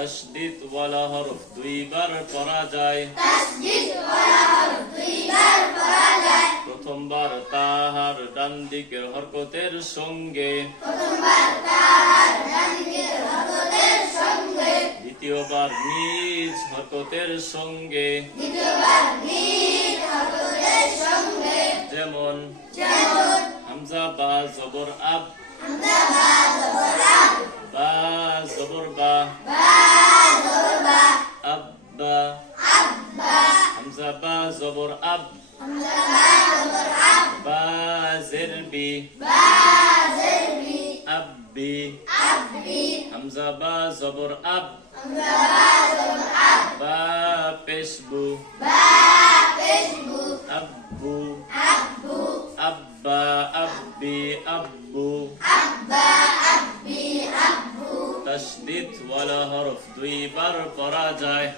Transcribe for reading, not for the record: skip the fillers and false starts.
তাসদীদ ওয়ালা হরফ দুইবার পড়া যায়। প্রথমবার তাহার ডান দিকের হরকতের সঙ্গে, দ্বিতীয়বার নিজ হরকতের সঙ্গে। যেমন হামজা বা জবর আব, বা জবর বা, আব্বা। হামজা বা জবর আব, বা জের বি, আব্বি। হামজা বা জবর আব, বা পেশবু, আব্বু। আব্বা, আব্বি, আব্বু। তাসদীদ ওয়ালা হরফ দুইবার পড়া যায়।